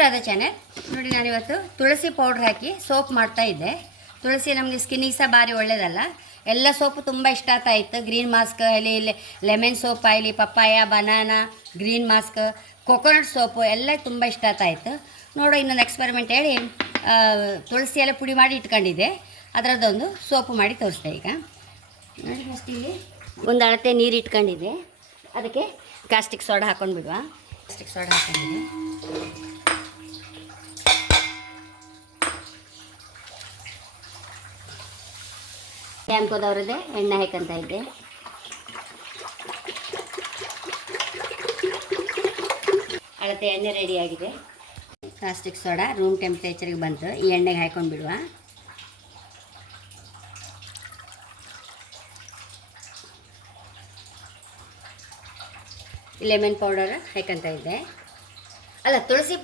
Anuradha channel. ನೋಡಿ, ನಾನಿವತ್ತು ತುಳಸಿ powder ಹಾಕಿ soap ಮಾಡ್ತಾ ಇದ್ದೆ. ತುಳಸಿ ನಮಗೆ ಸ್ಕಿನ್ನಿಗೆ ಸಹ ಭಾರಿ ಒಳ್ಳೆಯದಲ್ಲ. ಎಲ್ಲ ಸೋಪು ತುಂಬ ಇಷ್ಟ ಆಗ್ತಾ ಇತ್ತು. ಗ್ರೀನ್ ಮಾಸ್ಕ್ ಆಗಲಿ, ಲೆಮನ್ ಸೋಪ್ ಆಗಲಿ, papaya, banana, green mask, coconut soap ಎಲ್ಲ ತುಂಬ ಇಷ್ಟ ಆಗ್ತಾ ಇತ್ತು. ನೋಡೋ, ಇನ್ನೊಂದು ಎಕ್ಸ್ಪೆರಿಮೆಂಟ್ ಹೇಳಿ ತುಳಸಿ ಎಲ್ಲ ಪುಡಿ ಮಾಡಿ ಇಟ್ಕೊಂಡಿದ್ದೆ. ಅದರದ್ದೊಂದು ಸೋಪು ಮಾಡಿ ತೋರಿಸ್ದೆ. ಈಗ ನೋಡಿ, ಫಸ್ಟ್ ಇಲ್ಲಿ ಒಂದು ಅಳತೆ ನೀರು ಇಟ್ಕೊಂಡಿದ್ದೆ. ಅದಕ್ಕೆ ಕಾಸ್ಟಿಕ್ ಸೋಡಾ ಹಾಕ್ಕೊಂಡು ಬಿಡುವ. Caustic soda ಹಾಕೊಂಡಿದ್ದೆ. ಕ್ಯಾಂಪ್ಕೋದವ್ರದ್ದೇ ಎಣ್ಣೆ ಹಾಕಂತ ಇದ್ದೆ. ಅಳತೆ ಎಣ್ಣೆ ರೆಡಿಯಾಗಿದೆ. ಕಾಸ್ಟಿಕ್ ಸೋಡಾ ರೂಮ್ ಟೆಂಪ್ರೇಚರ್ಗೆ ಬಂತು. ಈ ಎಣ್ಣೆಗೆ ಹಾಕ್ಕೊಂಡು ಬಿಡುವ. ಲೆಮನ್ ಪೌಡರ್ ಹಾಕಂತ ಇದ್ದೆ. ಅಲ್ಲ, ತುಳಸಿ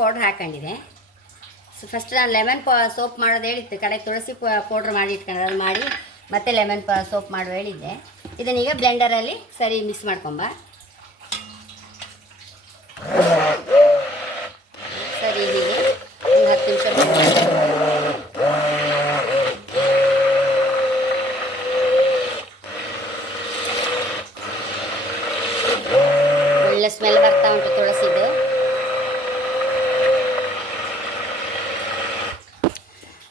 ಪೌಡರ್ ಹಾಕೊಂಡಿದ್ದೆ. ಸೊ ಫಸ್ಟ್ ನಾನು ಲೆಮನ್ ಸೋಪ್ ಮಾಡೋದು ಹೇಳಿತ್ತು. ಕಡೆ ತುಳಸಿ ಪೌಡ್ರ್ ಮಾಡಿ ಇಟ್ಕೊಂಡ್ರೆ ಅದು ಮಾಡಿ ಮತ್ತೆ ಲೆಮನ್ ಸೋಪ್ ಮಾಡೋ ಹೇಳಿದ್ದೆ. ಇದನ್ನೀಗ ಬ್ಲೆಂಡರಲ್ಲಿ ಸರಿ ಮಿಕ್ಸ್ ಮಾಡ್ಕೊಂಬ. ಸರಿ, ಹೀಗೆ ಒಂದು 10 ನಿಮಿಷ ಒಳ್ಳೆ ಸ್ಮೆಲ್ ಬರ್ತಾ ಉಂಟು ತುಳಸಿದು.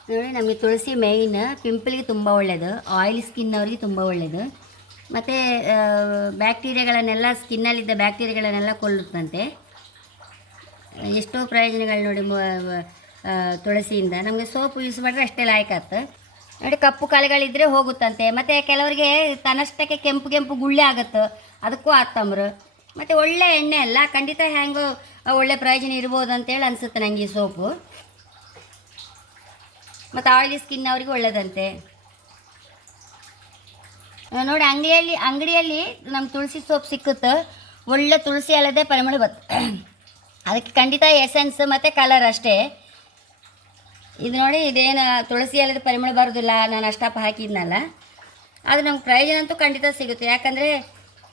ನೋಡಿ, ನಮಗೆ ತುಳಸಿ ಮೇಯ್ನ್ ಪಿಂಪಲ್ಗೆ ತುಂಬ ಒಳ್ಳೆಯದು, ಆಯಿಲ್ ಸ್ಕಿನ್ನವ್ರಿಗೆ ತುಂಬ ಒಳ್ಳೆಯದು. ಮತ್ತು ಬ್ಯಾಕ್ಟೀರಿಯಾಗಳನ್ನೆಲ್ಲ, ಸ್ಕಿನ್ನಲ್ಲಿದ್ದ ಬ್ಯಾಕ್ಟೀರಿಯಾಗಳನ್ನೆಲ್ಲ ಕೊಲ್ಲುತ್ತಂತೆ. ಎಷ್ಟೋ ಪ್ರಯೋಜನಗಳು ನೋಡಿ ತುಳಸಿಯಿಂದ. ನಮಗೆ ಸೋಪು ಯೂಸ್ ಮಾಡಿದ್ರೆ ಅಷ್ಟೇ ಲಾಯ್ಕಾತು. ನೋಡಿ, ಕಪ್ಪು ಕಲೆಗಳಿದ್ದರೆ ಹೋಗುತ್ತಂತೆ. ಮತ್ತು ಕೆಲವರಿಗೆ ತನ್ನಷ್ಟಕ್ಕೆ ಕೆಂಪು ಗುಳ್ಳೆ ಆಗುತ್ತೆ, ಅದಕ್ಕೂ ಆತ್ತಂಬ್ರು. ಮತ್ತು ಒಳ್ಳೆ ಎಣ್ಣೆ ಅಲ್ಲ, ಖಂಡಿತ ಹೆಂಗೋ ಒಳ್ಳೆ ಪ್ರಯೋಜನ ಇರ್ಬೋದು ಅಂತೇಳಿ ಅನಿಸುತ್ತೆ ನನಗೆ ಈ ಸೋಪು. ಮತ್ತು ಆಯಿಲಿ ಸ್ಕಿನ್ ಅವ್ರಿಗೆ ಒಳ್ಳೆಯದಂತೆ. ನೋಡಿ, ಅಂಗಡಿಯಲ್ಲಿ ನಮ್ಮ ತುಳಸಿ ಸೋಪ್ ಸಿಕ್ಕುತ್ತೆ. ಒಳ್ಳೆ ತುಳಸಿ ಅಲ್ಲದೆ ಪರಿಮಳ ಬರುತ್ತೆ. ಅದಕ್ಕೆ ಖಂಡಿತ ಎಸೆನ್ಸ್ ಮತ್ತು ಕಲರ್ ಅಷ್ಟೇ. ಇದು ನೋಡಿ, ಇದೇನು ತುಳಸಿ ಅಲ್ಲದೆ ಪರಿಮಳ ಬರೋದಿಲ್ಲ. ನಾನು ಅಷ್ಟಪ್ಪ ಹಾಕಿದ್ನಲ್ಲ, ಅದು ನಮ್ಗೆ ಪ್ರಯೋಜನ ಅಂತೂ ಖಂಡಿತ ಸಿಗುತ್ತೆ. ಯಾಕಂದರೆ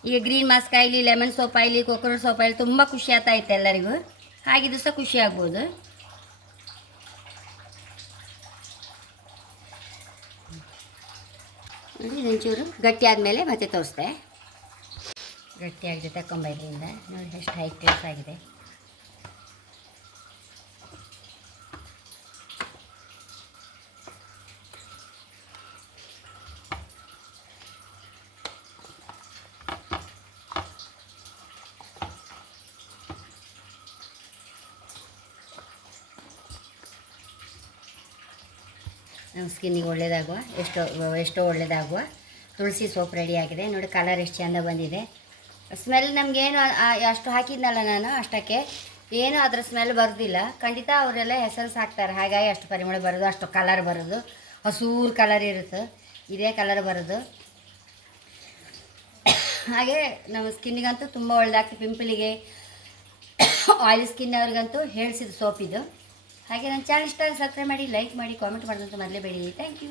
ಈಗ ಗ್ರೀನ್ ಮಾಸ್ಕ್ ಆಗಲಿ, ಲೆಮನ್ ಸೋಪ್ ಆಗಲಿ, ಕೊಕೊನಟ್ ಸೋಪ್ ಆಗಲಿ ತುಂಬ ಖುಷಿ ಆಗ್ತಾ ಇತ್ತು ಎಲ್ಲರಿಗೂ. ಹಾಗಿದ್ದು ಸಹ ಖುಷಿ ಆಗ್ಬೋದು. ನೋಡಿ, ಇದೊಂಚೂರು ಗಟ್ಟಿ ಆದಮೇಲೆ ಮತ್ತೆ ತೋರಿಸ್ದೆ. ಗಟ್ಟಿಯಾಗಿದೆ ತಗೊಂಬೈದ್ರಿಂದ. ನೋಡಿ ಎಷ್ಟು ಹೈ ಟೇಸ್ಟ್ ಆಗಿದೆ. ನಮ್ಮ ಸ್ಕಿನ್ನಿಗೆ ಒಳ್ಳೆಯದಾಗುವ, ಎಷ್ಟೋ ಒಳ್ಳೆಯದಾಗುವ ತುಳಸಿ ಸೋಪ್ ರೆಡಿಯಾಗಿದೆ. ನೋಡಿ, ಕಲರ್ ಎಷ್ಟು ಚೆಂದ ಬಂದಿದೆ. ಸ್ಮೆಲ್ ನಮಗೇನು ಅಷ್ಟು ಹಾಕಿದ್ನಲ್ಲ ನಾನು, ಅಷ್ಟಕ್ಕೆ ಏನು ಅದರ ಸ್ಮೆಲ್ ಬರೋದಿಲ್ಲ. ಖಂಡಿತ ಅವರೆಲ್ಲ ಎಸೆನ್ಸ್ ಹಾಕ್ತಾರೆ, ಹಾಗಾಗಿ ಅಷ್ಟು ಪರಿಮಳ ಬರೋದು, ಅಷ್ಟು ಕಲರ್ ಬರೋದು. ಹಸೂರು ಕಲರ್ ಇರುತ್ತೆ, ಇದೇ ಕಲರ್ ಬರೋದು. ಹಾಗೆ ನಮ್ಮ ಸ್ಕಿನ್ನಿಗಂತೂ ತುಂಬ ಒಳ್ಳೆದಾಗ್ತದೆ. ಪಿಂಪಲಿಗೆ, ಆಯಿಲ್ ಸ್ಕಿನ್ ಅವ್ರಿಗಂತೂ ಹೇಳಿಸಿದ ಸೋಪ್ ಇದು. ಹಾಗೆ ನನ್ನ ಚಾನಲ್ ಇಷ್ಟ ಸಬ್ಸ್ಕ್ರೈಬ್ ಮಾಡಿ, ಲೈಕ್ ಮಾಡಿ, ಕಾಮೆಂಟ್ ಮಾಡೋದಂತ ಮರಲೇಬೇಡಿ. Thank you.